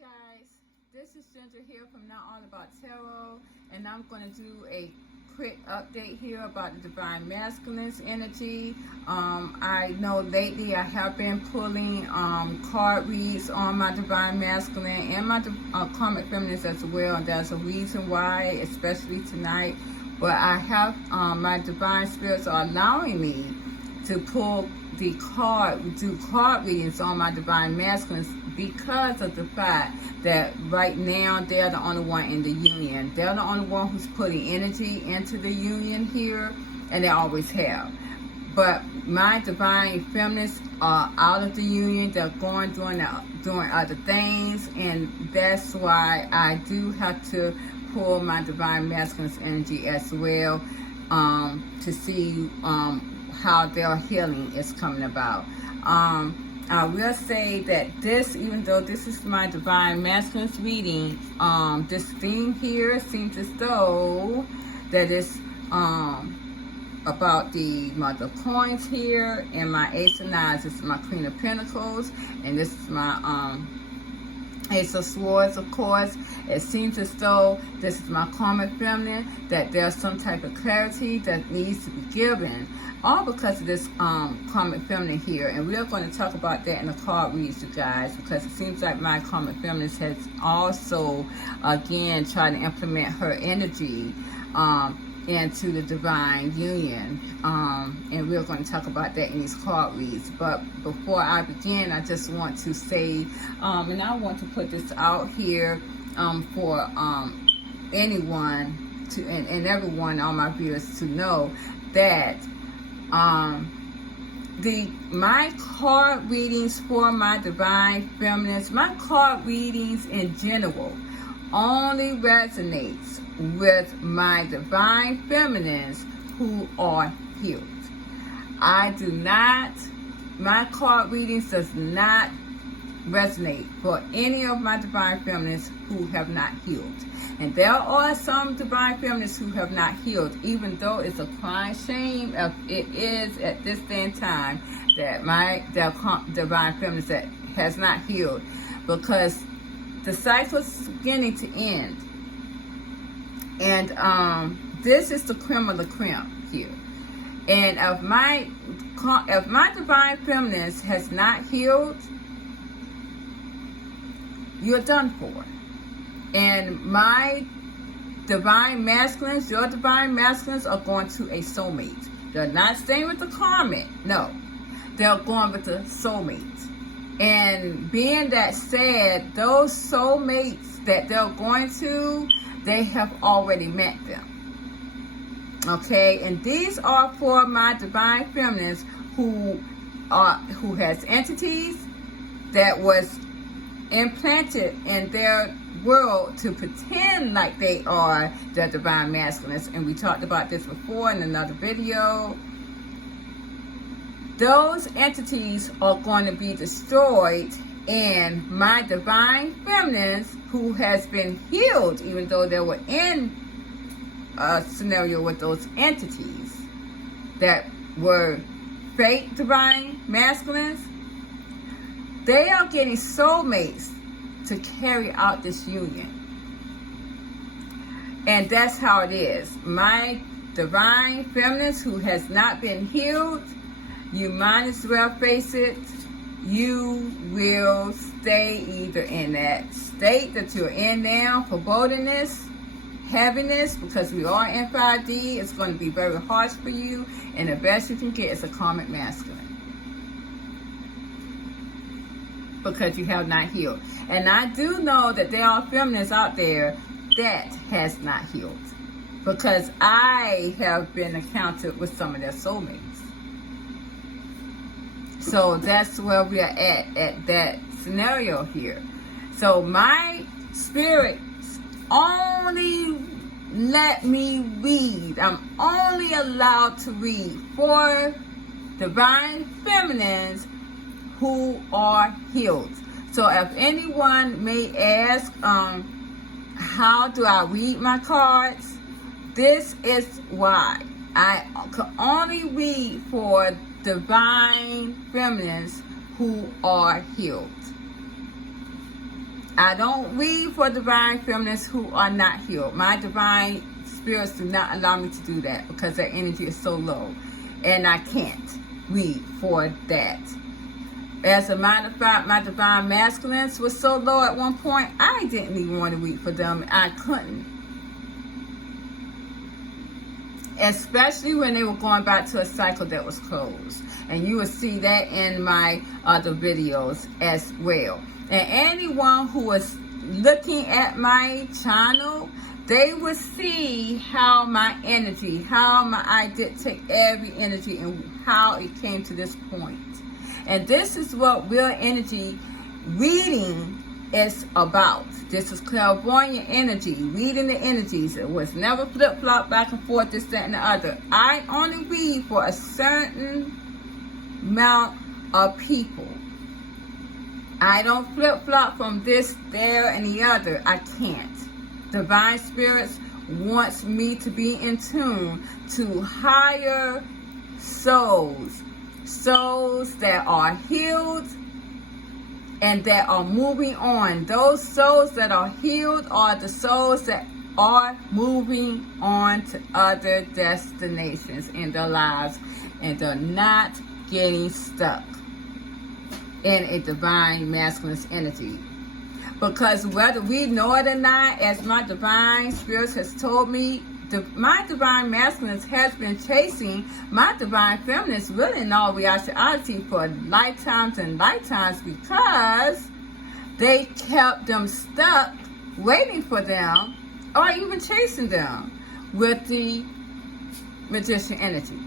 guys, this is Ginger here from Now All About Tarot, and I'm going to do a quick update here about the Divine Masculine's energy. I know lately I have been pulling card reads on my Divine Masculine and my Karmic Feminines as well, and there's a reason why, especially tonight. But I have my Divine Spirits are allowing me to pull do card readings on my Divine Masculines because of the fact that right now they're the only one in the union. They're the only one who's putting energy into the union here, and they always have. But my Divine Feminines are out of the union. They're doing other things, and that's why I do have to pull my Divine Masculine's energy as well to see how their healing is coming about. I will say that this, even though this is my Divine Masculine's reading, this theme here seems as though that it's about the Mother of Coins here, and my Ace of Knives. This is my Queen of Pentacles, and this is my Ace of Swords, of course. It seems as though this is my Karmic Feminine, that there's some type of clarity that needs to be given, all because of this Karmic Feminine here. And we're going to talk about that in the card reads, you guys, because it seems like my Karmic Feminine has also, again, tried to implement her energy into the divine union, and we're going to talk about that in these card reads. But before I begin, I just want to say, and I want to put this out here for anyone to and everyone, all my viewers, to know that my card readings for my Divine Feminines, my card readings in general, only resonates with my Divine Feminines who are healed. My card readings does not resonate for any of my Divine Feminines who have not healed. And there are some Divine Feminines who have not healed, even though it's a crying shame if it is at this day and time that my Divine Feminines that has not healed, because the cycle is beginning to end. And this is the creme of the creme here. And if my Divine Feminines has not healed, you're done for. And my Divine Masculines, your Divine Masculines, are going to a soulmate. They're not staying with the karmic. No. They're going with the soulmate. And being that said, those soulmates that they're going to, they have already met them. Okay? And these are for my Divine Feminines who has entities that was implanted in their world to pretend like they are the Divine Masculines. And we talked about this before in another video. Those entities are going to be destroyed, and my Divine Feminines who has been healed, even though they were in a scenario with those entities that were fake Divine Masculines, they are getting soulmates to carry out this union. And that's how it is. My Divine Feminines who has not been healed, you might as well face it. You will stay either in that state that you're in now, forebodingness, heaviness, because we are in 5D. It's going to be very harsh for you, and the best you can get is a Karmic Masculine, because you have not healed. And I do know that there are feminines out there that has not healed, because I have been encountered with some of their soulmates. So that's where we are at that scenario here. So my spirits only let me read. I'm only allowed to read for Divine Feminines who are healed. So if anyone may ask, how do I read my cards? This is why. I can only read for Divine Feminines who are healed. I don't read for divine feminines who are not healed. My divine spirits do not allow me to do that because their energy is so low. And I can't read for that. As a matter of fact, my divine masculines was so low at one point, I didn't even want to read for them. I couldn't. Especially when they were going back to a cycle that was closed. And you will see that in my other videos as well. And anyone who is looking at my channel, they will see how my energy, I did take every energy and how it came to this point. And this is what real energy reading is about. This is clairvoyant energy, reading the energies. It was never flip-flop back and forth, this, that, and the other. I only read for a certain amount of people. I don't flip-flop from this, there, and the other. I can't. Divine spirits wants me to be in tune to higher souls. Souls that are healed and that are moving on. Those souls that are healed are the souls that are moving on to other destinations in their lives, and they're not getting stuck in a divine masculine energy. Because whether we know it or not, as my divine spirits has told me, my divine masculines has been chasing my divine feminines really in all reality for lifetimes and lifetimes, because they kept them stuck waiting for them or even chasing them with the magician energy.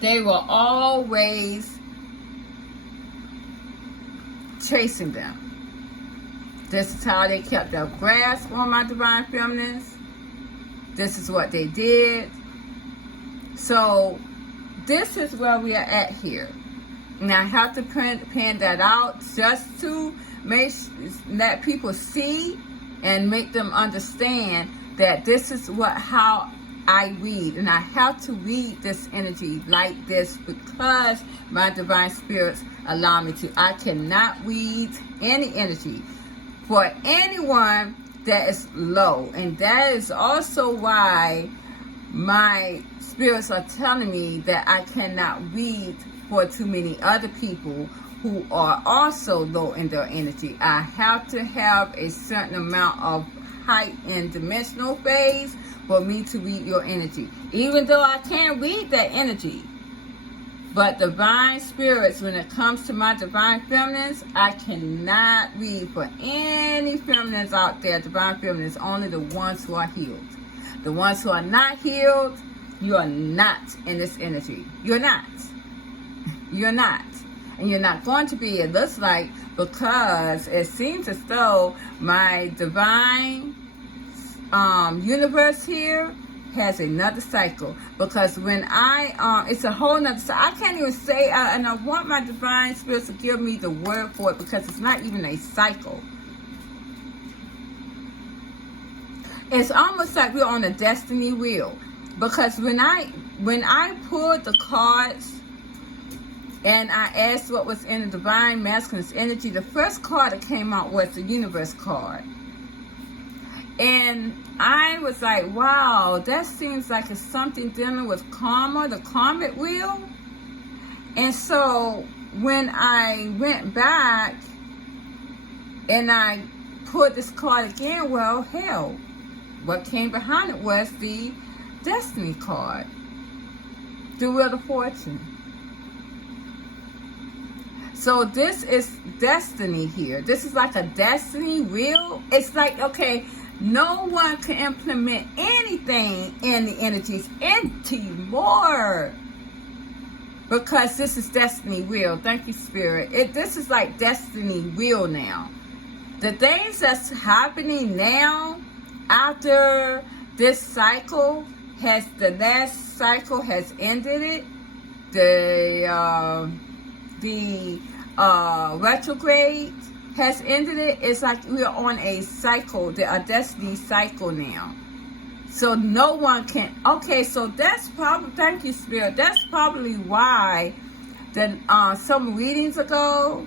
They were always chasing them. This is how they kept their grasp on my divine feminines. This is what they did. So this is where we are at here. And I have to pan that out just to let people see and make them understand that this is how I read. And I have to read this energy like this because my divine spirits allow me to. I cannot read any energy for anyone that is low. And that is also why my spirits are telling me that I cannot read for too many other people who are also low in their energy. I have to have a certain amount of height and dimensional phase for me to read your energy. Even though I can't read that energy. But divine spirits, when it comes to my divine feminines, I cannot read for any feminines out there. Divine feminines, only the ones who are healed. The ones who are not healed, you are not in this energy. You're not. You're not. And you're not going to be, it looks like, because it seems as though my divine universe here has another cycle. Because when it's a whole nother cycle. I can't even say, and I want my divine spirits to give me the word for it, because it's not even a cycle. It's almost like we're on a destiny wheel. Because when I pulled the cards and I asked what was in the divine masculine energy, the first card that came out was the universe card. And I was like, wow, that seems like it's something dealing with karma, the karmic wheel. And so when I went back and I pulled this card again, well, hell, what came behind it was the destiny card, the Wheel of Fortune. So this is destiny here. This is like a destiny wheel. It's like, okay, no one can implement anything in the energies anymore, because this is destiny wheel. Thank you, Spirit. This is like destiny wheel now. The things that's happening now after this cycle the last cycle has ended it. The retrograde has ended it. It's like we're on a cycle, a destiny cycle now. So no one can. Okay, so that's probably, thank you, Spirit. That's probably why some readings ago,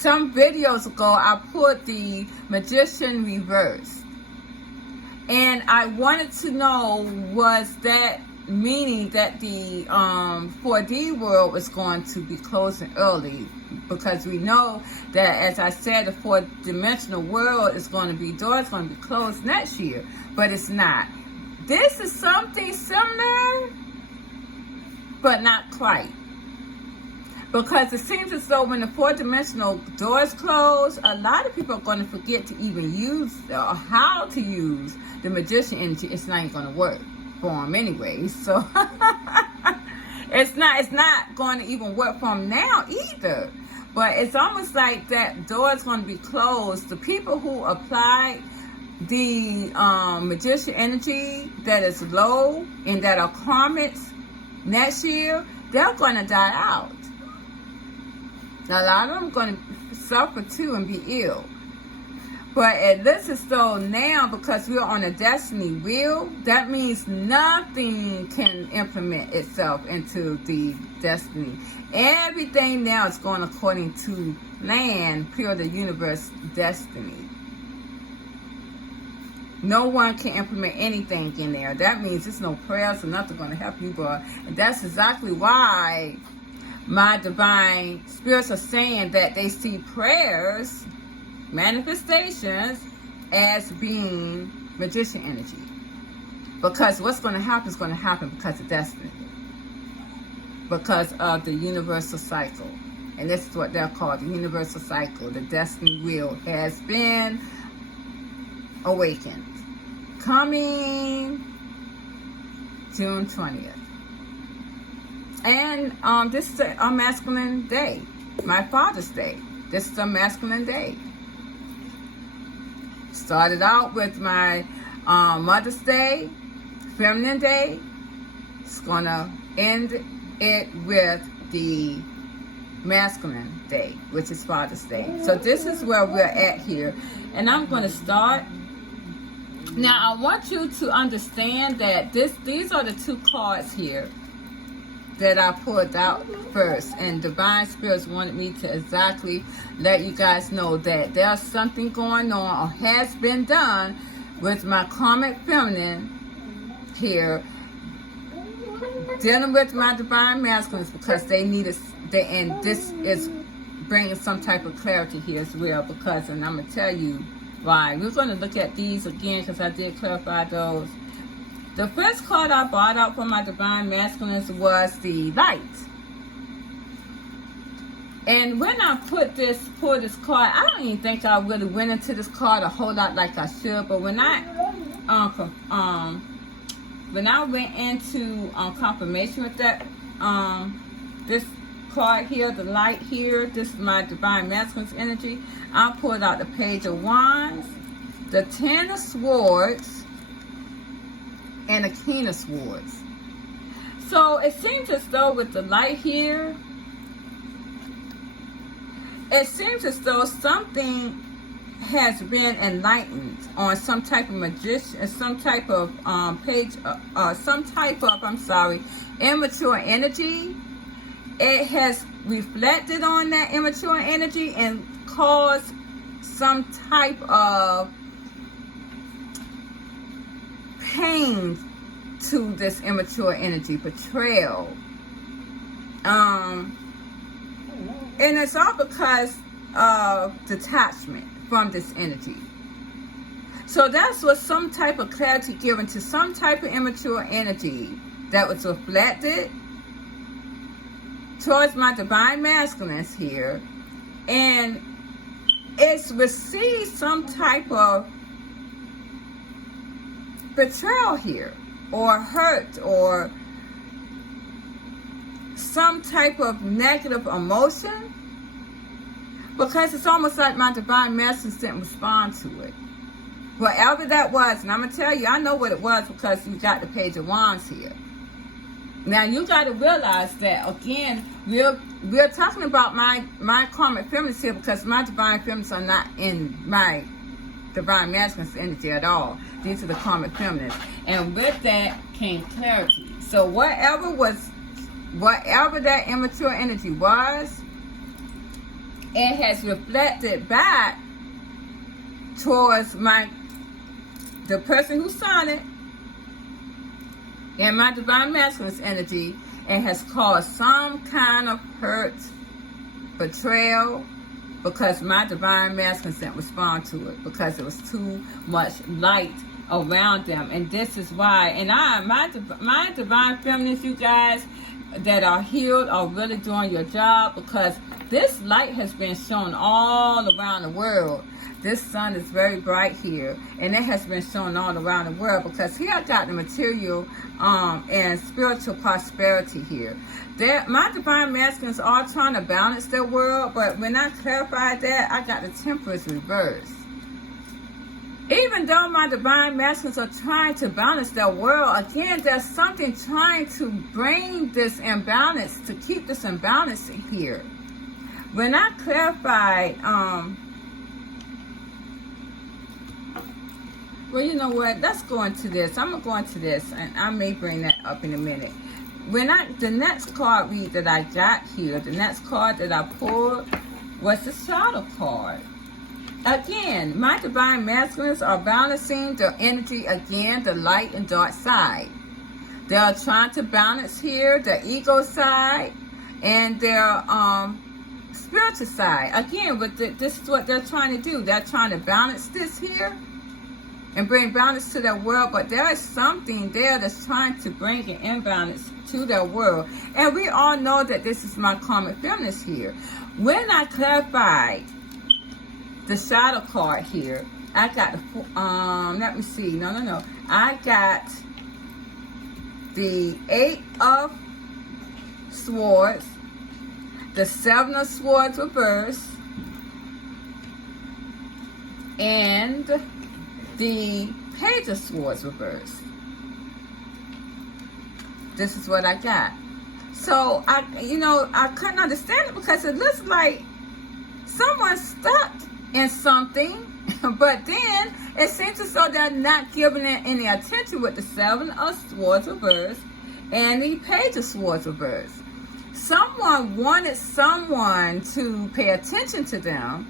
some videos ago, I put the magician reverse. And I wanted to know, was that meaning that the 4D world was going to be closing early? Because we know that, as I said, the fourth-dimensional world is going to be, doors going to be closed next year. But it's not. This is something similar, but not quite. Because it seems as though when the fourth-dimensional doors close, a lot of people are going to forget to even use or how to use the magician energy. It's not even going to work for them anyway. So it's not going to even work for them now either. But it's almost like that door is going to be closed. The people who apply the magician energy that is low and that are karmics next year, they're going to die out. A lot of them are going to suffer too and be ill. But it looks as though now, because we're on a destiny wheel, that means nothing can implement itself into the destiny. Everything now is going according to plan, pure the universe destiny. No one can implement anything in there. That means there's no prayers or nothing going to help you, but and that's exactly why my divine spirits are saying that they see prayers, manifestations, as being magician energy. Because what's going to happen is going to happen because of destiny. Because of the universal cycle. And this is what they're called, the universal cycle. The destiny wheel has been awakened. Coming June 20th. And this is a masculine day. My Father's Day. This is a masculine day. Started out with my Mother's Day, Feminine Day. It's going to end it with the Masculine Day, which is Father's Day. So this is where we're at here. And I'm going to start. Now, I want you to understand that these are the two cards here that I pulled out first, and Divine Spirits wanted me to exactly let you guys know that there's something going on or has been done with my Karmic Feminine here, dealing with my Divine Masculines, because they need and this is bringing some type of clarity here as well, because, and I'm going to tell you why. We're going to look at these again because I did clarify those. The first card I brought out for my Divine Masculines was the Light. And when I pulled this card, I don't even think I really went into this card a whole lot like I should. But when I went into confirmation with that, this card here, the Light here, this is my Divine Masculine's energy. I pulled out the Page of Wands, the Ten of Swords, and a King of Swords. So it seems as though with the Light here, it seems as though something has been enlightened on some type of magician, some type of immature energy. It has reflected on that immature energy and caused some type of pain to this immature energy, betrayal. And it's all because of detachment from this energy. So that's what some type of clarity given to some type of immature energy that was reflected towards my Divine Masculines here, and it's received some type of betrayal here, or hurt, or some type of negative emotion, because it's almost like my Divine Masculines didn't respond to it. Whatever that was, and I'm going to tell you, I know what it was because you got the Page of Wands here. Now, you got to realize that, again, we're talking about my Karmic Feminines here because my Divine Feminines are not in my Divine Masculine's energy at all. These are the Karmic Feminines. And with that came clarity. So whatever that immature energy was, it has reflected back towards the person who signed it and my divine masculine's energy, and has caused some kind of hurt, betrayal, because my divine masculine didn't respond to it because it was too much light around them. And this is why, and my divine feminines, you guys that are healed, are really doing your job, because this light has been shown all around the world. This sun is very bright here, and it has been shown all around the world, because here I got the material and spiritual prosperity here. My divine masculines are trying to balance their world, but when I clarified that, I got the Temperance reverse. Even though my divine masculines are trying to balance their world, again, there's something trying to bring this imbalance, to keep this imbalance here. When I clarified, well, you know what? Let's go into this. I'm going to go into this, and I may bring that up in a minute. The next card read that I got here, the next card that I pulled was the Shadow card. Again, my divine masculines are balancing their energy again, the light and dark side. They are trying to balance here their ego side and their spiritual side. Again, but this is what they're trying to do. They're trying to balance this here and bring balance to their world, but there is something there that's trying to bring an imbalance to their world. And we all know that this is my karmic feminist here. When I clarified the Shadow card here, I got let me see, no. I got the 8 of Swords, the 7 of Swords reverse, and the Page of Swords reverse. This is what I got. So I couldn't understand it, because it looks like someone's stuck in something, but then it seems as though they're not giving it any attention with the 7 of Swords reverse and the Page of Swords reverse. Someone wanted someone to pay attention to them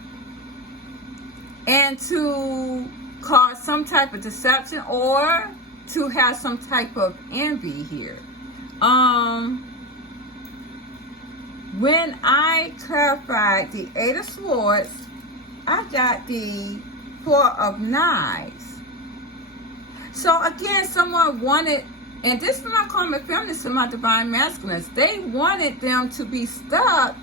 and to cause some type of deception, or to have some type of envy here. When I clarified the 8 of Swords, I got the 4 of Knives. So again, someone wanted, and this is my karmic feminist and my divine masculines, they wanted them to be stuck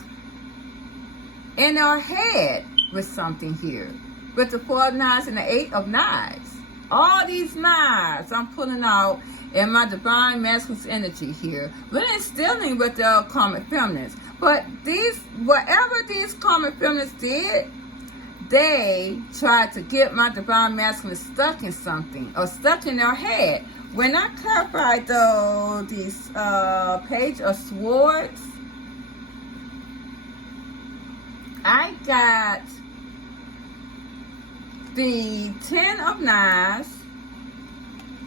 in their head with something here, with the 4 of Knives and the 8 of Knives. All these knives I'm pulling out in my divine masculine's energy here, really instilling with the karmic feminists. But whatever these karmic feminists did, they tried to get my divine masculine stuck in something, or stuck in their head. When I clarified though these Page of Swords, I got the 10 of Knives.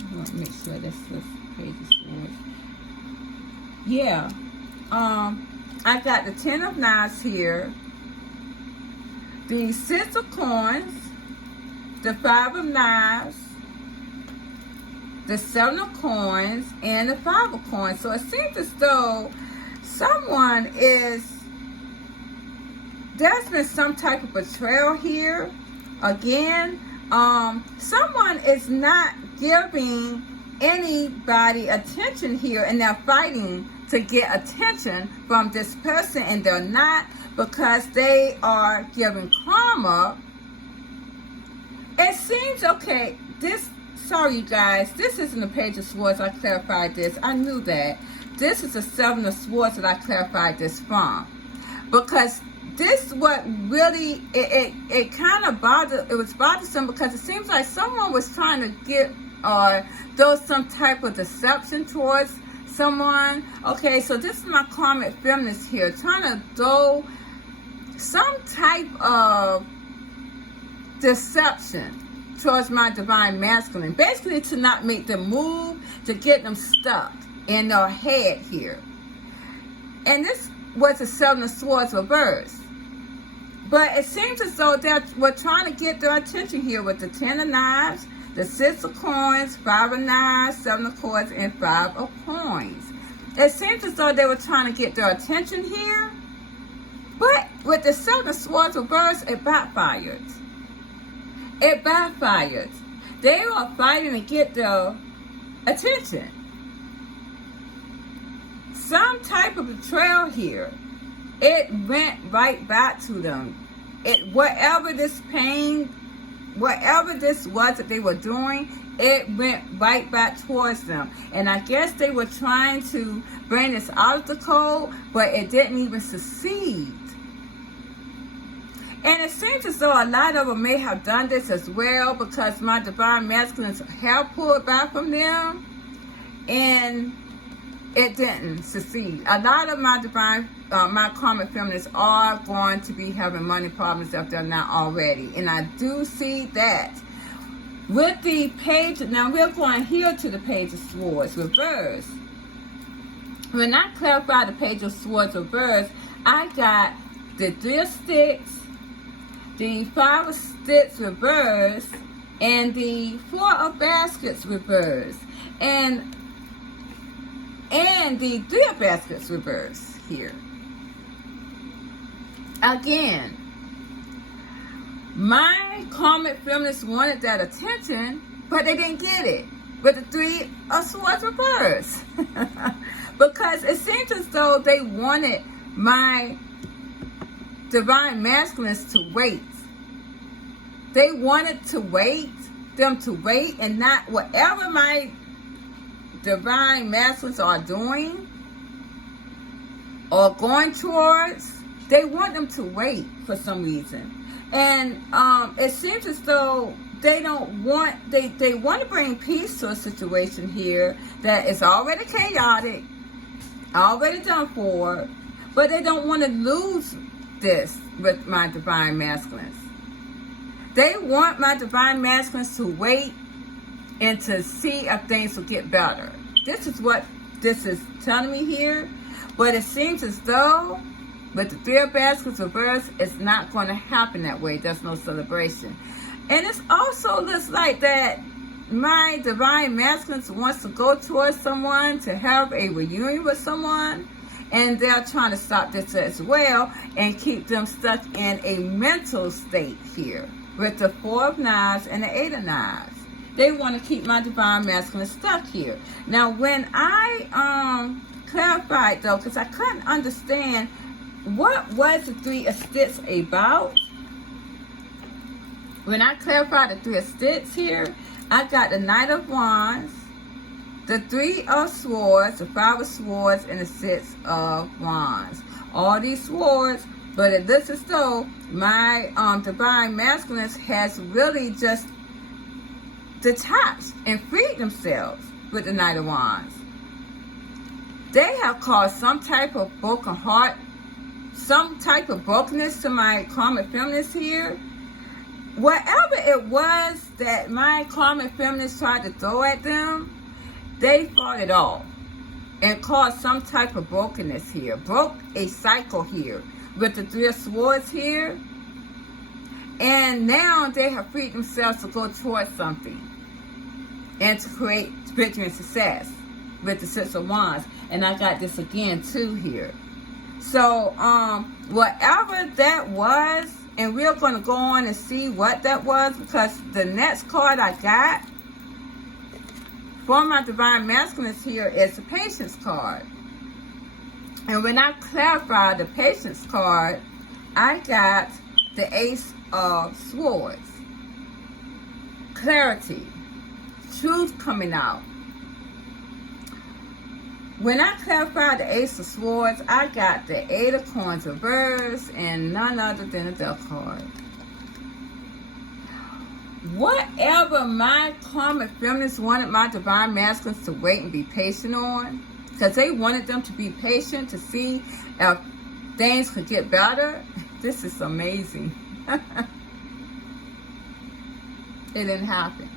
I want to make sure this is Page of Swords. Yeah. I got the 10 of Knives here, the 6 of Coins, the 5 of Knives, the 7 of Coins, and the 5 of Coins. So it seems as though there's been some type of betrayal here. Again, someone is not giving anybody attention here, and they're fighting to get attention from this person, and they're not, because they are giving karma. It seems, okay, sorry you guys, this isn't the Page of Swords. I clarified this. I knew that. This is the 7 of Swords that I clarified this from, because this what really, it kind of was bothersome, because it seems like someone was trying to get or throw some type of deception towards someone. Okay, so this is my karmic feminist here, trying to throw some type of deception towards my divine masculine, basically to not make them move, to get them stuck in their head here. And this was the 7 of Swords reverse. But it seems as though we're trying to get their attention here with the 10 of knives, the 6 of coins, 5 of knives, 7 of coins, and 5 of coins. It seems as though they were trying to get their attention here. But with the 7 of swords reversed, it backfired. It backfired. They were fighting to get their attention. Some type of betrayal here. It went right back to them. Whatever this pain, whatever this was that they were doing, it went right back towards them. And I guess they were trying to bring this out of the code, but it didn't even succeed. And it seems as though a lot of them may have done this as well, because my divine masculines have pulled back from them, and it didn't succeed. A lot of my my karmic feminists are going to be having money problems if they're not already. And I do see that. With the page, now we're going here to the page of swords reverse. When I clarify the page of swords reverse, I got the 3 of sticks, the 5 of sticks reverse, and the 4 of baskets reverse. And the 3 of baskets reverse here. Again, my karmic feminists wanted that attention, but they didn't get it with the 3 of swords reverse. Because it seems as though they wanted my divine masculines to wait. They wanted them to wait, and not whatever my divine masculines are doing or going towards, they want them to wait for some reason. And it seems as though they don't want, they want to bring peace to a situation here that is already chaotic, already done for, but they don't want to lose this with my divine masculines. They want my divine masculines to wait and to see if things will get better. This is what this is telling me here. But it seems as though with the 3 of baskets reversed, it's not going to happen that way. There's no celebration. And it's also looks like that my divine masculines wants to go towards someone to have a reunion with someone. And they're trying to stop this as well and keep them stuck in a mental state here with the 4 of knives and the 8 of knives. They want to keep my divine masculine stuck here. Now, when I clarified, though, because I couldn't understand what was the 3 of sticks about. When I clarified the 3 of sticks here, I got the Knight of Wands, the 3 of swords, the 5 of swords, and the 6 of wands. All these swords, but it looks as though my divine masculines has really just detached and freed themselves with the Knight of Wands. They have caused some type of broken heart, some type of brokenness to my karmic feminists here. Whatever it was that my karmic feminists tried to throw at them, they fought it off and caused some type of brokenness here. Broke a cycle here with the 3 of swords here. And now they have freed themselves to go towards something and to create victory and success with the 6 of wands. And I got this again too here. So whatever that was, and we're going to go on and see what that was, because the next card I got for my divine masculines here is the patience card. And when I clarify the patience card, I got the Ace of Swords. Clarity. Truth coming out. When I clarified the Ace of Swords, I got the 8 of Coins reversed and none other than a Death card. Whatever my karmic feminists wanted my divine masculines to wait and be patient on, because they wanted them to be patient to see if things could get better. This is amazing. It didn't happen.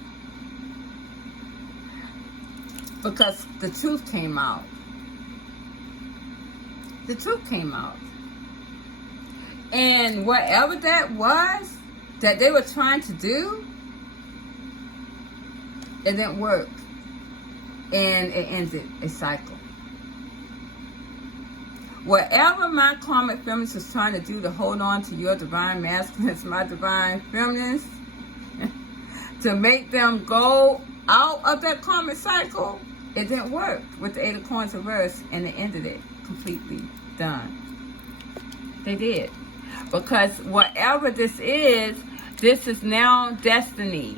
Because the truth came out. The truth came out. And whatever that was that they were trying to do, it didn't work. And it ended a cycle. Whatever my karmic feminist is trying to do to hold on to your divine masculines, my divine feminists, to make them go out of that karmic cycle, it didn't work with the Eight of Coins reverse, and it ended it completely. Done. They did. Because whatever this is now destiny.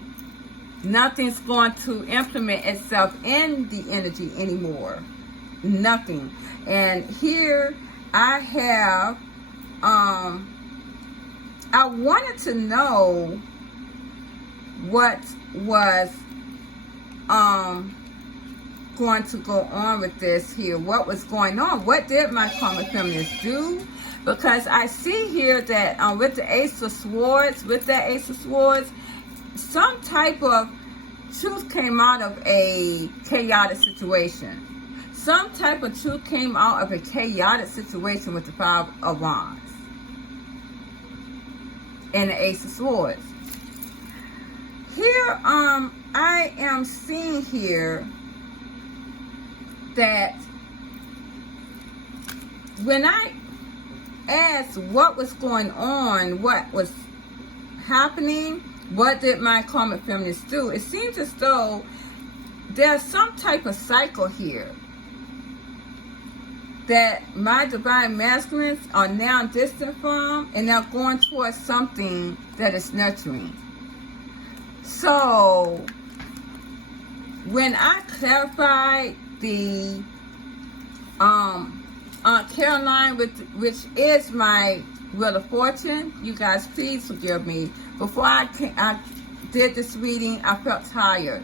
Nothing's going to implement itself in the energy anymore. Nothing. And here I have, I wanted to know what was going to go on with this here. What was going on? What did my karmic feminist do? Because I see here that with the Ace of Swords, some type of truth came out of a chaotic situation. Some type of truth came out of a chaotic situation with the Five of Wands and the Ace of Swords. Here, I am seeing here that when I asked what was going on, what was happening, what did my karmic feminist do, it seems as though there's some type of cycle here that my divine masculines are now distant from, and they're going towards something that is nurturing. So when I clarified the Caroline, which is my Wheel of Fortune, you guys please forgive me. Before I did this reading, I felt tired.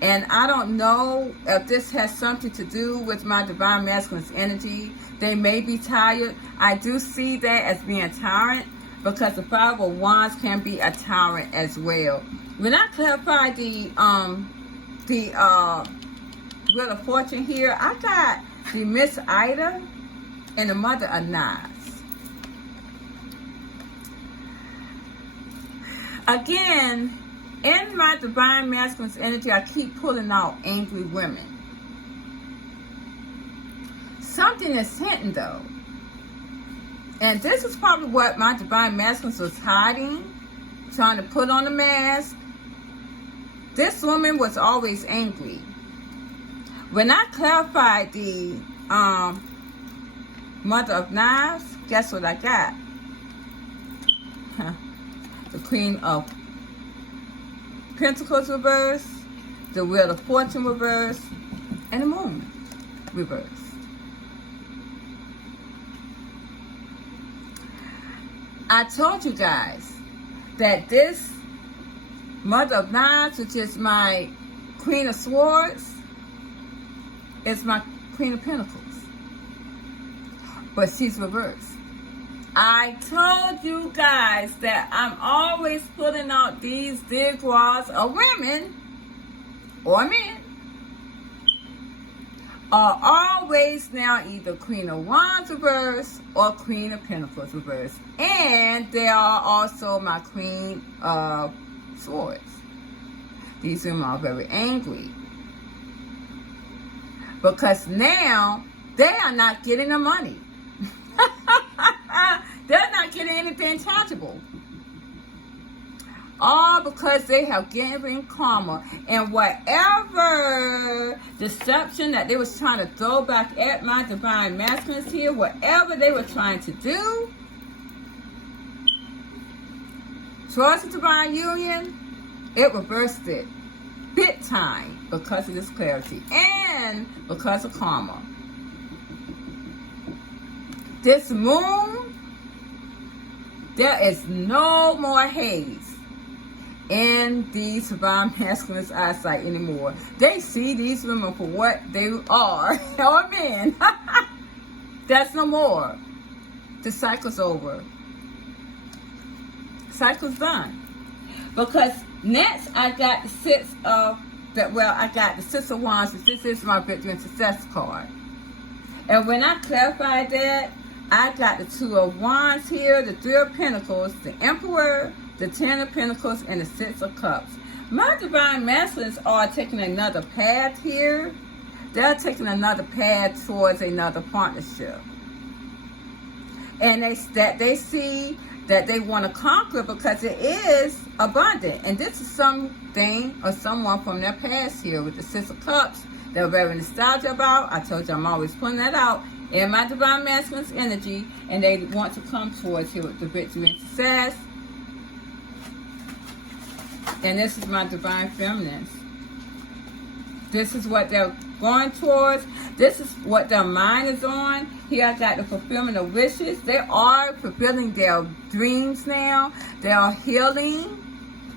And I don't know if this has something to do with my divine masculine's energy. They may be tired. I do see that as being a tyrant, because the Five of Wands can be a tyrant as well. When I clarified the Wheel of Fortune here, I got the Miss Ida and the Mother of Knives. Again, in my divine masculine's energy, I keep pulling out angry women. Something is hinting though. And this is probably what my divine masculine was hiding, trying to put on a mask. This woman was always angry. When I clarified the Mother of Knives, guess what I got? The Queen of Pentacles reverse, the Wheel of Fortune reverse, and the Moon reverse. I told you guys that this Mother of Knives, which is my Queen of Swords, is my Queen of Pentacles. But she's reversed. I told you guys that I'm always putting out these deguas of women or men are always now either Queen of Wands reverse or Queen of Pentacles reverse. And they are also my Queen of Swords. These women are very angry because now they are not getting the money. They're not getting anything tangible. All because they have given karma. And whatever deception that they was trying to throw back at my divine masculines here, whatever they were trying to do, towards the divine union, it reversed it. Big time because of this clarity. And because of karma. This moon, there is no more haze in these divine masculine's eyesight anymore. They see these women for what they are, or men. That's no more. The cycle's over. Cycle's done. Because next I got the Six of Wands. This is my victory and success card. And when I clarified that, I got the Two of Wands here, the Three of Pentacles, the Emperor, the Ten of Pentacles, and the Six of Cups. My divine masculines are taking another path here. They're taking another path towards another partnership. And they see that they want to conquer because it is abundant. And this is something or someone from their past here with the Six of Cups. They're very nostalgic about. I told you I'm always putting that out in my divine masculine's energy. And they want to come towards here with the victory and success. And this is my divine feminines. This is what they're going towards. This is what their mind is on. Here I got the fulfillment of wishes. They are fulfilling their dreams now. They are healing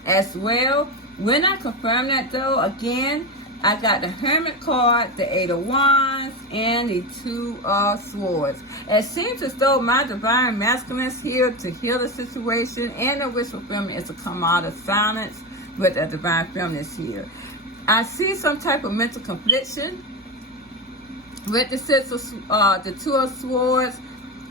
as well. When I confirm that though, again, I got the Hermit card, the Eight of Wands, and the Two of Swords. It seems as though my divine masculine is here to heal the situation, and the wish fulfillment is to come out of silence with the divine feminine is here. I see some type of mental confliction with the Two of Swords,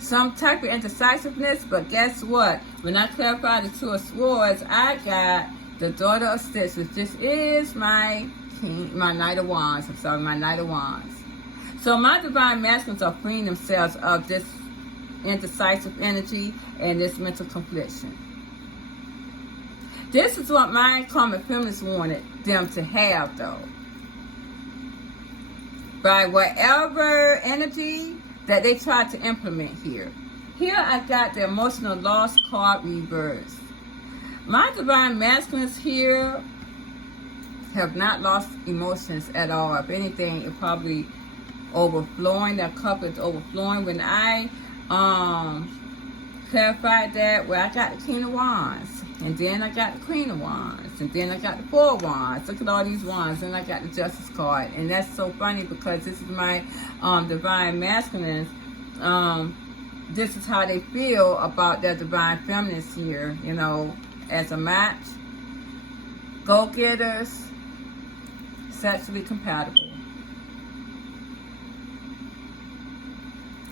some type of indecisiveness, but guess what? When I clarify the Two of Swords, I got the Daughter of Sticks, which this is my Knight of Wands. My Knight of Wands. So my divine masculines are freeing themselves of this indecisive energy and this mental confliction. This is what my karmic feminists wanted them to have, though. By whatever energy that they tried to implement here. Here I got the emotional loss card reversed. My divine masculines here have not lost emotions at all. If anything, it probably overflowing. Their cup is overflowing. When I clarified that, well, I got the King of Wands. And then I got the Queen of Wands. And then I got the Four of Wands. Look at all these wands. And I got the Justice card. And that's so funny because this is my divine masculines. This is how they feel about their divine feminines here. You know, as a match. Go-getters. Sexually compatible.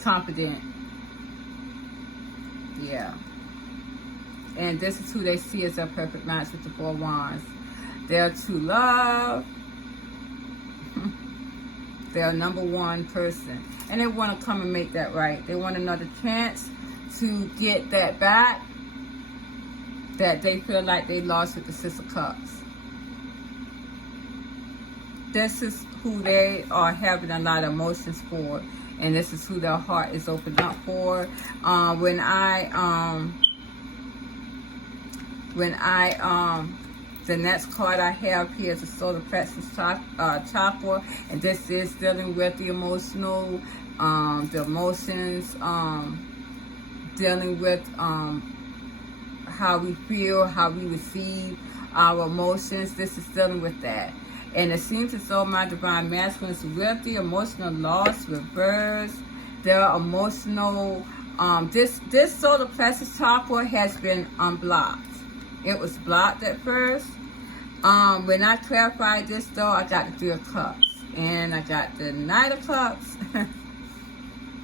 Confident. Yeah. And this is who they see as their perfect match with the Four Wands. They're true love. They're number one person. And they want to come and make that right. They want another chance to get that back that they feel like they lost with the Six of Cups. This is who they are having a lot of emotions for. And this is who their heart is open up for. The next card I have here is the solar plexus chakra, and this is dealing with the emotional, the emotions, dealing with how we feel, how we receive our emotions. This is dealing with that. And it seems as though my divine masculines with the emotional loss reverse, their emotional, this solar plexus chakra has been unblocked. It was blocked at first. When I clarified this though, I got the Three of Cups. And I got the Knight of Cups,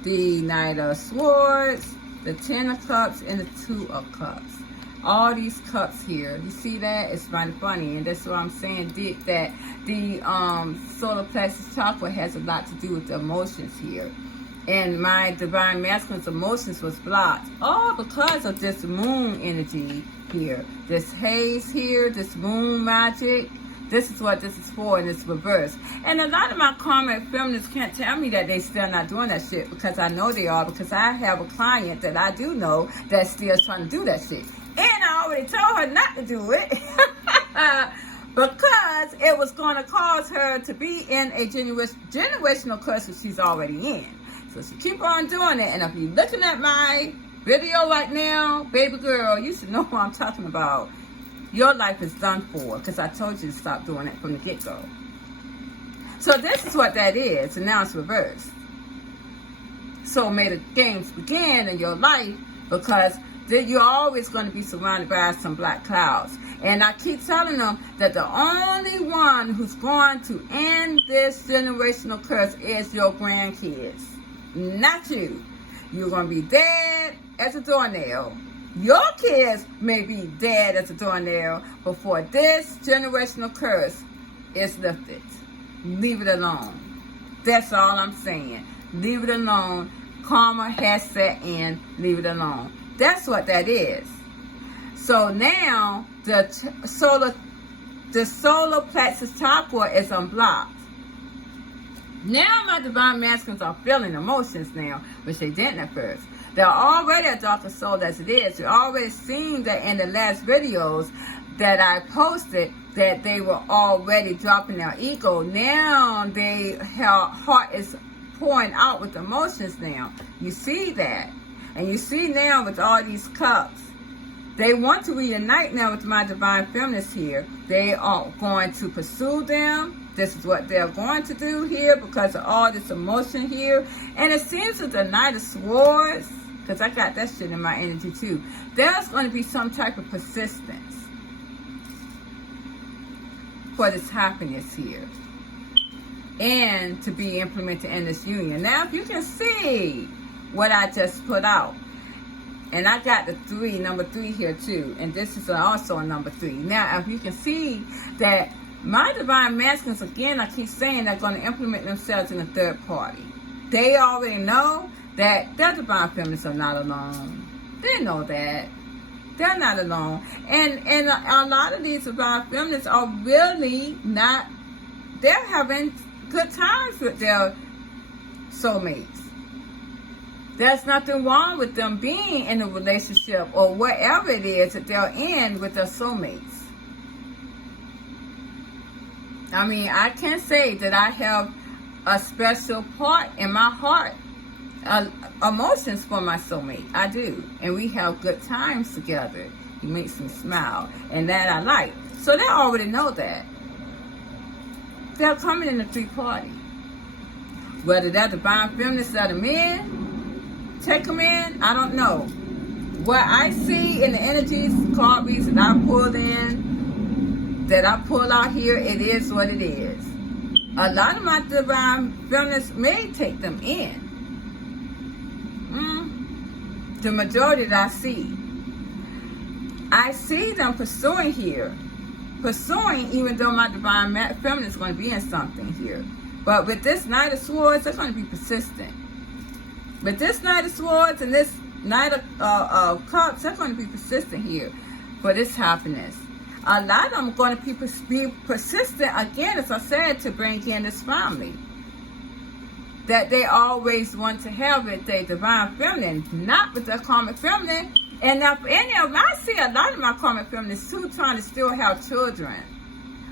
the Knight of Swords, the Ten of Cups, and the Two of Cups. All these cups here. You see that? It's kind of funny. And that's what I'm saying, that the solar plexus chakra has a lot to do with the emotions here. And my divine masculine's emotions was blocked. All because of this moon energy here. This haze here, this moon magic. This is what this is for, and it's reverse. And a lot of my karmic feminists can't tell me that they still not doing that shit, because I know they are, because I have a client that I do know that's still trying to do that shit. And I already told her not to do it because it was going to cause her to be in a generational curse that she's already in. So she keep on doing it. And if you're looking at my video right now, baby girl, you should know what I'm talking about. Your life is done for, because I told you to stop doing it from the get-go. So this is what that is, and now it's reversed. So may the games begin in your life, because you're always going to be surrounded by some black clouds. And I keep telling them that the only one who's going to end this generational curse is your grandkids, not you. You're going to be dead as a doornail. Your kids may be dead as a doornail before this generational curse is lifted. Leave it alone. That's all I'm saying. Leave it alone. Karma has set in. Leave it alone. That's what that is. So now the solar plexus chakra is unblocked. Now my divine masculines are feeling emotions now, which they didn't at first. They're already a darker soul as it is. You're already seeing that in the last videos that I posted, that they were already dropping their ego. Now their heart is pouring out with emotions now. You see that. And you see now with all these cups, they want to reunite now with my divine feminists here. They are going to pursue them. This is what they're going to do here because of all this emotion here. And it seems that the Knight of Swords, because I got that shit in my energy too, there's going to be some type of persistence for this happiness here and to be implemented in this union. Now, if you can see what I just put out, and I got the number 3 here too, and this is also a number 3. Now, if you can see that my divine masculines, again, I keep saying they're going to implement themselves in a third party. They already know that their divine feminists are not alone. They know that. They're not alone. And a lot of these divine feminists are really not, they're having good times with their soulmates. There's nothing wrong with them being in a relationship or whatever it is that they're in with their soulmates. I mean, I can say that I have a special part in my heart, emotions for my soulmate. I do. And we have good times together. He makes me smile. And that I like. So they already know that. They're coming in a 3-party. Whether they're divine feminists or the men, take them in, I don't know. What I see in the energies, card reads that I pulled in, that I pull out here, it is what it is. A lot of my divine feminists may take them in. The majority that I see them pursuing here. Pursuing, even though my divine feminine is going to be in something here. But with this Knight of Swords, they're going to be persistent. With this Knight of Swords and this Knight of Cups, they're going to be persistent here for this happiness. A lot of them are going to be persistent, again, as I said, to bring in this family that they always want to have with their divine feminine, not with their karmic feminine. And if any of them, I see a lot of my karmic feminists too trying to still have children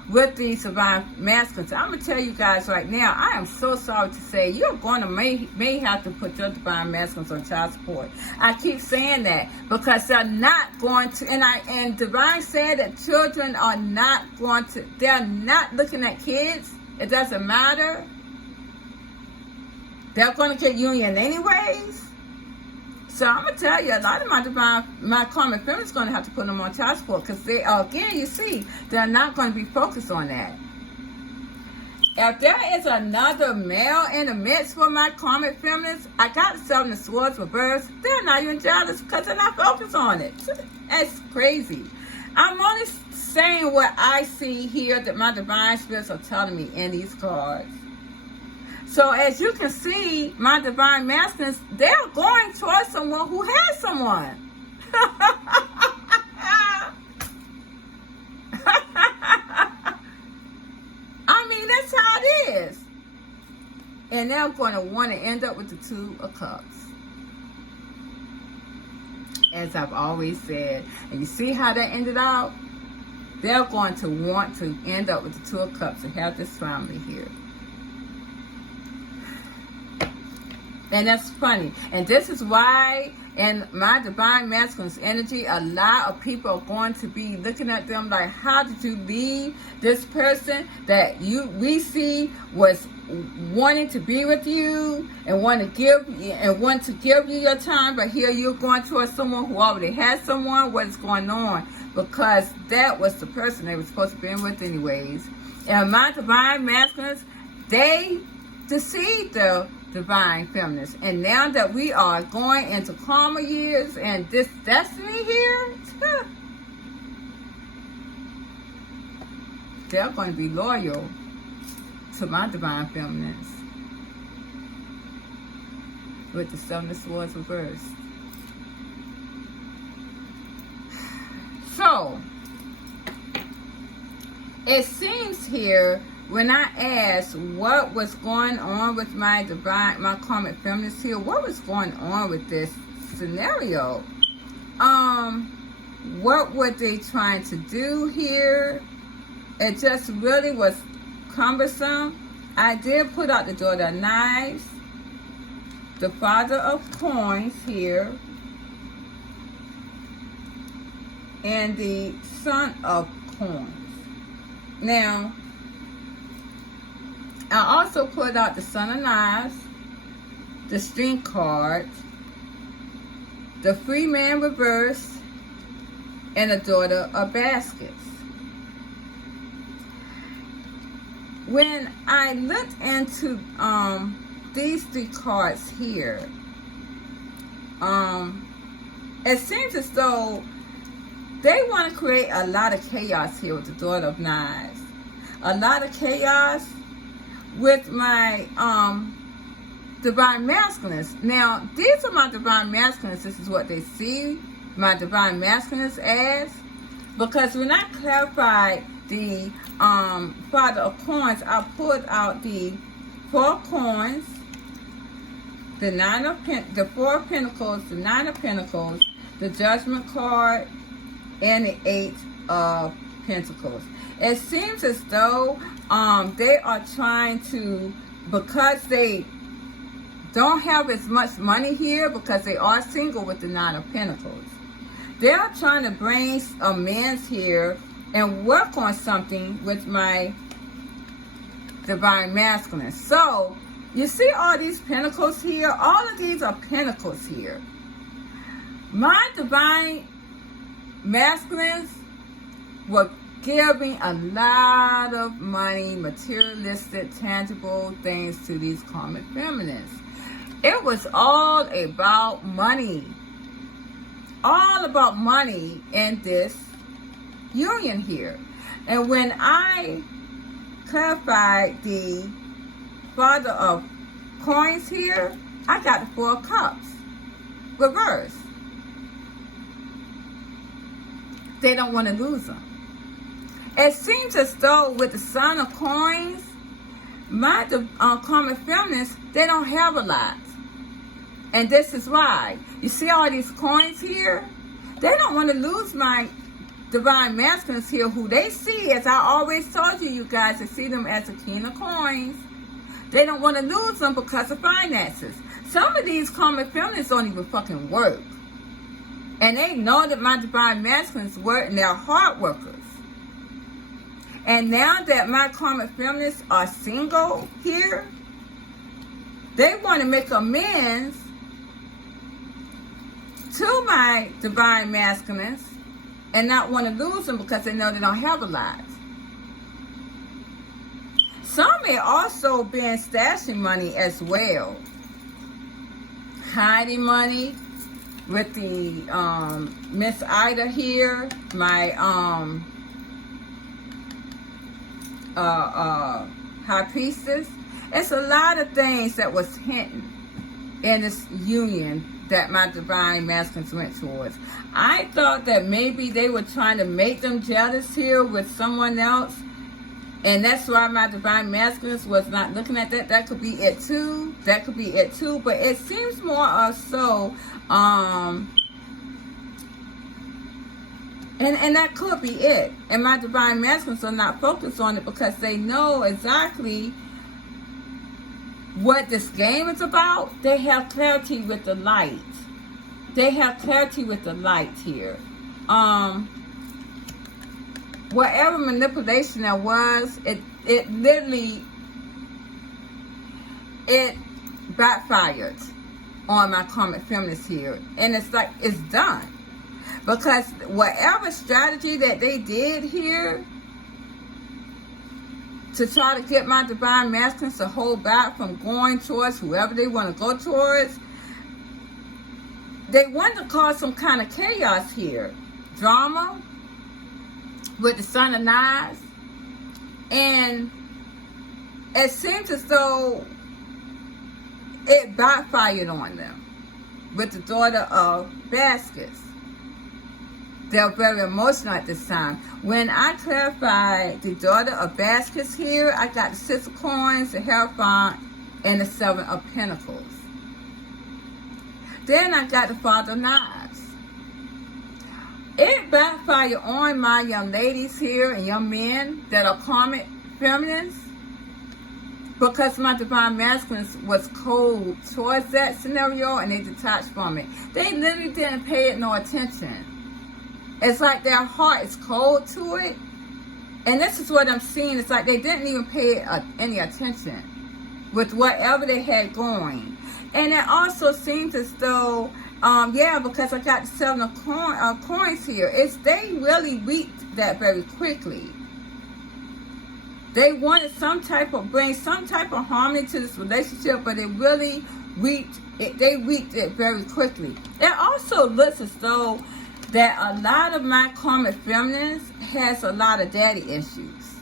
with these divine masculines. I'm going to tell you guys right now, I am so sorry to say, you're going to may have to put your divine masculines on child support. I keep saying that because they're not going to, and Divine said that children are not going to, they're not looking at kids. It doesn't matter. They're going to get union anyways. So I'm going to tell you, a lot of my karmic feminists going to have to put them on child support because they, again, you see, they're not going to be focused on that. If there is another male in the midst for my karmic feminists, I got the 7 of Swords reversed. They're not even jealous because they're not focused on it. That's crazy. I'm only saying what I see here that my divine spirits are telling me in these cards. So as you can see, my divine masculines, they're going towards someone who has someone. I mean, that's how it is. And they're going to want to end up with the 2 of Cups. As I've always said. And you see how that ended out? They're going to want to end up with the 2 of Cups and have this family here. And that's funny. And this is why in my divine masculine's energy, a lot of people are going to be looking at them like, how did you leave this person that we see was wanting to be with you and want to give you your time, but here you're going towards someone who already has someone. What is going on? Because that was the person they were supposed to be with anyways. And my divine masculines, they deceived the divine feminists. And now that we are going into karma years and this destiny here, they're going to be loyal to my divine feminists with the Seven of Swords reversed. So, it seems here, when I asked what was going on with my karmic feminists here, what was going on with this scenario? What were they trying to do here? It just really was cumbersome. I did put out the Daughter of Knives, the Father of Coins here, and the Son of Coins. Now, I also put out the Son of Knives, the String card, the Free Man reverse, and the Daughter of Baskets. When I looked into these three cards here, it seems as though they want to create a lot of chaos here with the Daughter of Knives. A lot of chaos with my divine masculines. Now, these are my divine masculines. This is what they see my divine masculines as. Because when I clarified the Father of Coins, I pulled out the Four of Coins, the the Four of Pentacles, the Nine of Pentacles, the Judgment card, and the Eight of Pentacles. It seems as though they are trying to, because they don't have as much money here, because they are single with the Nine of Pentacles, they are trying to bring amends here and work on something with my divine masculine. So, you see all these pentacles here? All of these are pentacles here. My divine masculines were giving a lot of money, materialistic, tangible things to these karmic feminists. It was all about money. All about money in this union here. And when I clarified the Father of Coins here, I got the Four of Cups reversed. They don't want to lose them. It seems as though with the Son of Coins, my karmic feminists, they don't have a lot. And this is why. You see all these coins here? They don't want to lose my divine masculines here, who they see, as I always told you guys, they see them as a king of coins. They don't want to lose them because of finances. Some of these karmic feminists don't even fucking work. And they know that my divine masculines work, and they're hard workers. And now that my karmic feminists are single here, they want to make amends to my divine masculines and not want to lose them because they know they don't have a lot. Some may also be stashing money as well. Hiding money with the Miss Ida here, my High Priestess. It's a lot of things that was hinting in this union that my divine masculines went towards. I thought that maybe they were trying to make them jealous here with someone else, and that's why my divine masculines was not looking at that. That could be it too. That could be it too. But it seems more or so, and that could be it. And my divine masculines are not focused on it because they know exactly what this game is about. They have clarity with the light. They have clarity with the light here. Whatever manipulation there was, it literally, it backfired on my karmic feminists here. And it's like, it's done. Because whatever strategy that they did here to try to get my divine masculines to hold back from going towards whoever they want to go towards. They want to cause some kind of chaos here. Drama with the Son of Knives. And it seems as though it backfired on them with the daughter of Baskets. They're very emotional at this time. When I clarified the daughter of Baskets here, I got the 6 of Coins, the Hierophant, and the 7 of Pentacles. Then I got the Father of Knives. It backfired on my young ladies here and young men that are karmic feminines, because my divine masculines was cold towards that scenario and they detached from it. They literally didn't pay it no attention. It's like their heart is cold to it. And this is what I'm seeing. It's like they didn't even pay any attention with whatever they had going. And it also seems as though, because I got the 7 of coins here, they really reaped that very quickly. They wanted bring some type of harmony to this relationship, but it really reaped it. They reaped it very quickly. It also looks as though that a lot of my karmic feminines has a lot of daddy issues.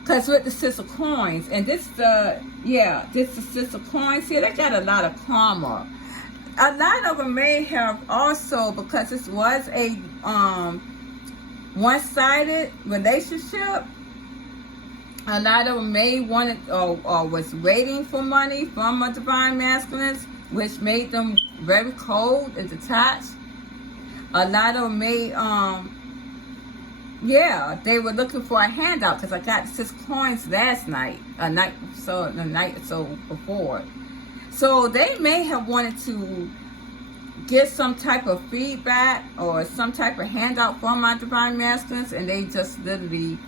Because with the 6 of Coins, and this is the 6 of Coins here, they got a lot of karma. A lot of them may have also, because this was a one-sided relationship, a lot of them may wanted or was waiting for money from a divine masculine, which made them very cold and detached. A lot of them may, they were looking for a handout, because I got the 6 coins last night, the night or so before. So they may have wanted to get some type of feedback or some type of handout from my divine masculines, and they just literally,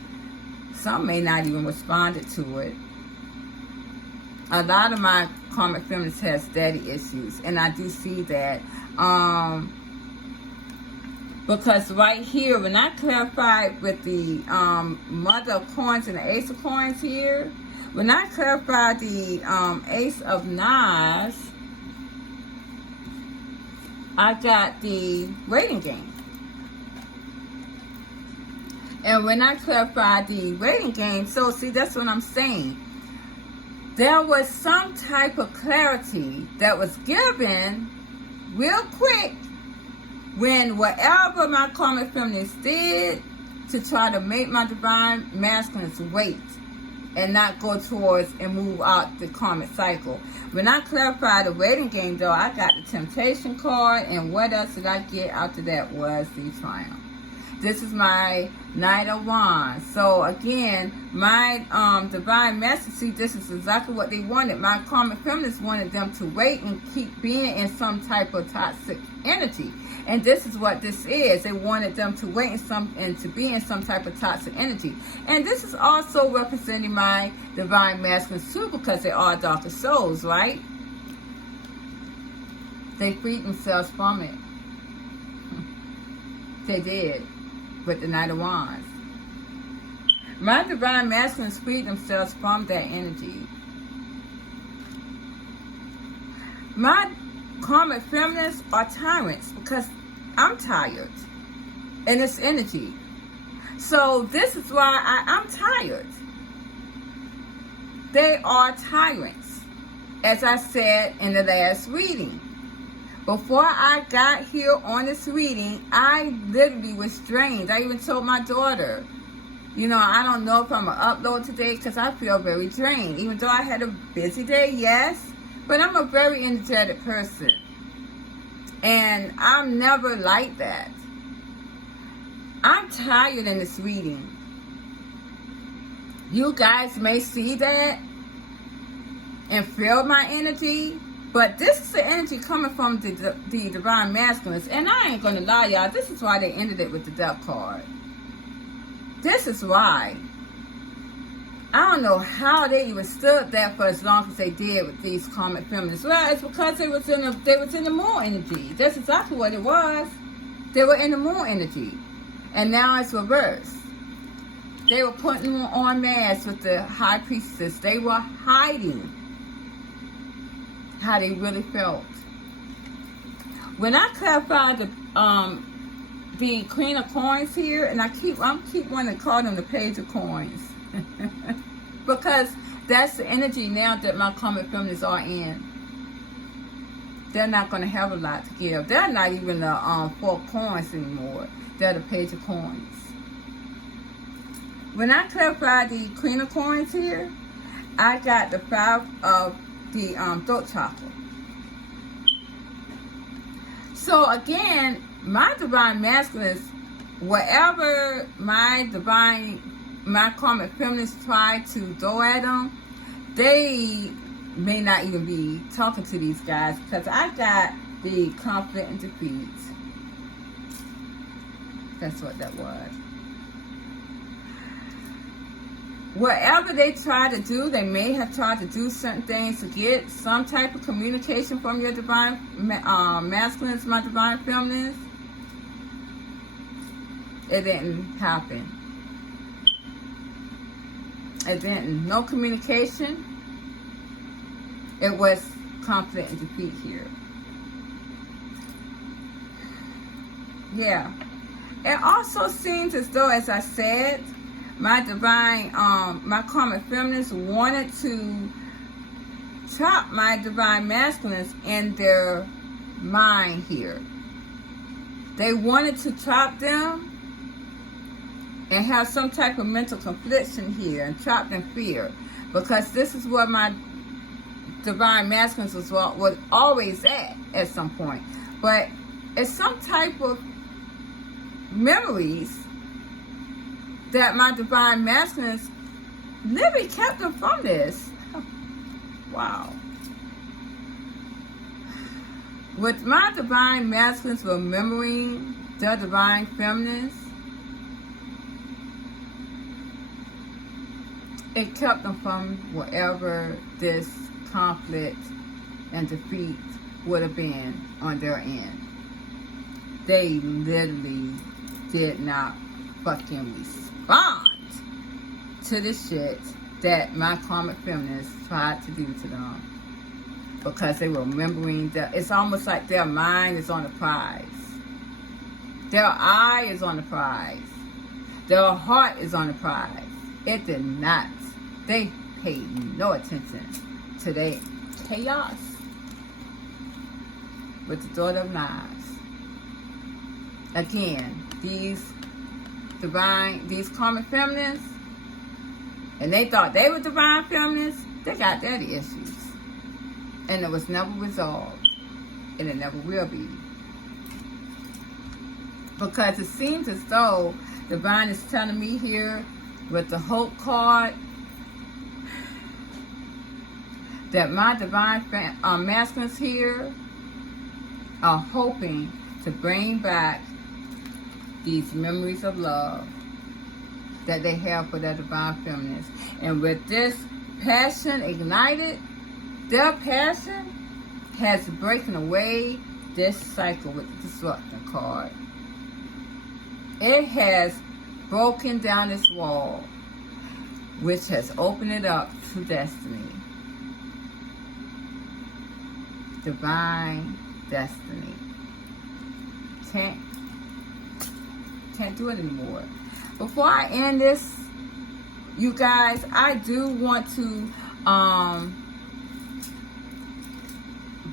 some may not even responded to it. A lot of my karmic feminines has daddy issues, and I do see that. Because right here, when I clarified with the Mother of Coins and the Ace of Coins here, when I clarified the Ace of Knives, I got the waiting game. And when I clarified the waiting game, so see, that's what I'm saying. There was some type of clarity that was given real quick when whatever my karmic feminines did to try to make my divine masculines wait and not go towards and move out the karmic cycle. When I clarified the waiting game, though, I got the Temptation card, and what else did I get after that was the Triumph. This is my Knight of Wands. So again, my divine message, see, this is exactly what they wanted. My karmic feminists wanted them to wait and keep being in some type of toxic energy. And this is what this is. They wanted them to wait and to be in some type of toxic energy. And this is also representing my divine masculines too, because they are darker souls, right? They freed themselves from it. They did. With the Knight of Wands. My divine masculines freed themselves from that energy. My karmic feminists are tyrants because I'm tired in this energy. So this is why I'm tired. They are tyrants, as I said in the last reading. Before I got here on this reading, I literally was drained. I even told my daughter, I don't know if I'm going to upload today because I feel very drained. Even though I had a busy day, yes. But I'm a very energetic person. And I'm never like that. I'm tired in this reading. You guys may see that and feel my energy. But this is the energy coming from the divine masculines. And I ain't going to lie, y'all. This is why they ended it with the Death card. This is why. I don't know how they even stood there for as long as they did with these karmic feminists. Well, it's because they was in the moon energy. That's exactly what it was. They were in the moon energy. And now it's reversed. They were putting on masks with the high priestess. They were hiding how they really felt. When I clarified the Queen of Coins here, and I keep wanting to call them the Page of Coins, because that's the energy now that my karmic feminists are in. They're not going to have a lot to give. They're not even the 4 coins anymore. They're the Page of Coins. When I clarified the Queen of Coins here, I got the 5 of the throat chakra. So again, my divine masculines, whatever my karmic feminists try to throw at them, they may not even be talking to these guys, because I got the conflict and defeat. That's what that was. Whatever they try to do, they may have tried to do certain things to get some type of communication from your divine masculines, my divine feminines. It didn't happen. It didn't. No communication. It was conflict and defeat here. Yeah. It also seems as though, as I said, my divine, my karmic feminists wanted to trap my divine masculines in their mind here. They wanted to trap them and have some type of mental confliction here and trap in fear, because this is where my divine masculines was always at some point. But it's some type of memories that my divine masculines literally kept them from this. Wow. With my divine masculines remembering their divine feminines, it kept them from whatever this conflict and defeat would have been on their end. They literally did not fucking respond to the shit that my karmic feminists tried to do to them, because they were remembering that it's almost like their mind is on the prize. Their eye is on the prize. Their heart is on the prize. It did not. They paid no attention to their chaos with the Daughter of Knives. Again, these karmic feminists, and they thought they were divine feminists, they got daddy issues. And it was never resolved. And it never will be. Because it seems as though divine is telling me here with the Hope card that my divine masculines here are hoping to bring back these memories of love that they have for their divine feminines. And with this passion ignited, their passion has broken away this cycle with the Disruption card. It has broken down this wall, which has opened it up to destiny. Divine destiny. Can't do it anymore. Before I end this, you guys, I do want to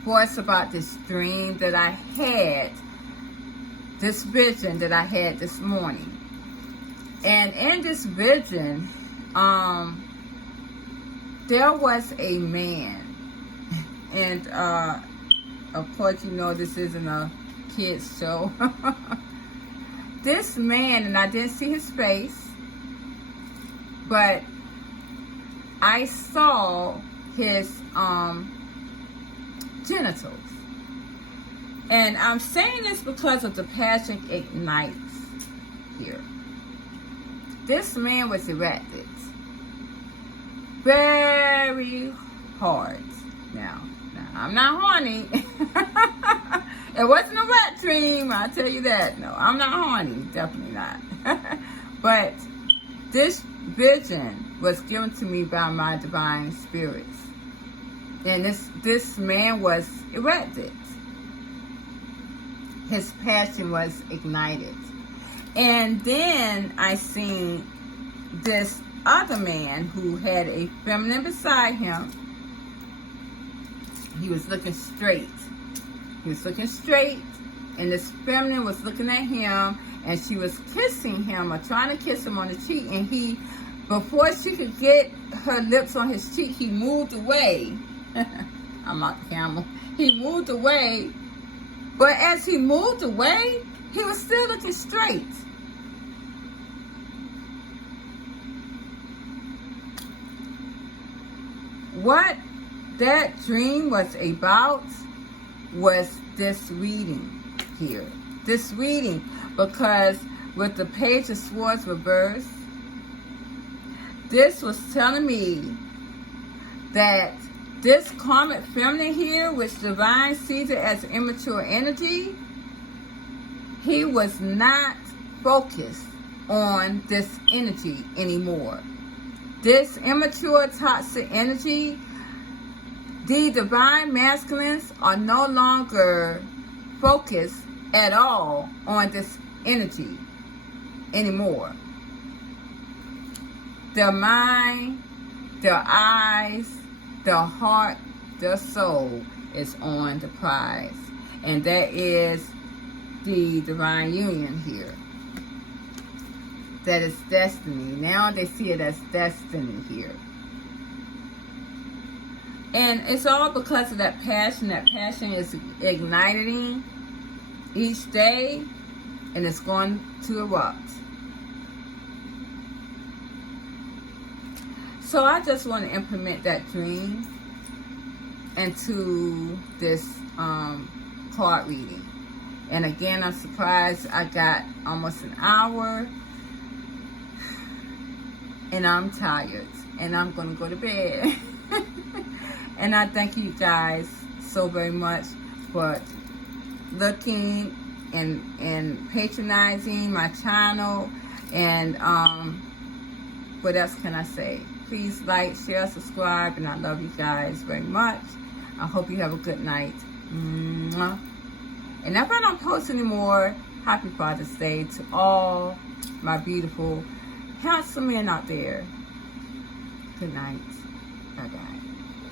voice about this dream that I had, this vision that I had this morning. And in this vision, there was a man. And of course, you know this isn't a kid's show. This man, and I didn't see his face, but I saw his genitals. And I'm saying this because of the passion ignites here. This man was erected very hard. Now I'm not horny. It wasn't a wet dream, I'll tell you that. No, I'm not horny, definitely not. But This vision was given to me by my divine spirits. And this man was erected. His passion was ignited. And then I seen this other man who had a feminine beside him. He was looking straight. He was looking straight, and this feminine was looking at him, and she was kissing him or trying to kiss him on the cheek, and he, before she could get her lips on his cheek, he moved away. I'm not the camel. He moved away, but as he moved away, he was still looking straight. What that dream was about was this reading here. This reading, because with the Page of Swords reversed, this was telling me that this karmic feminine here, which divine sees it as immature energy, he was not focused on this energy anymore. This immature toxic energy, the divine masculines are no longer focused at all on this energy anymore. Their mind, their eyes, their heart, their soul is on the prize. And that is the divine union here. That is destiny. Now they see it as destiny here. And it's all because of that passion. That passion is igniting each day, and it's going to erupt. So I just want to implement that dream into this card reading. And again, I'm surprised I got almost an hour. And I'm tired. And I'm going to go to bed. And I thank you guys so very much for looking and patronizing my channel. And what else can I say? Please like, share, subscribe. And I love you guys very much. I hope you have a good night. Mwah. And if I don't post anymore, happy Father's Day to all my beautiful handsome men out there. Good night. Bye-bye.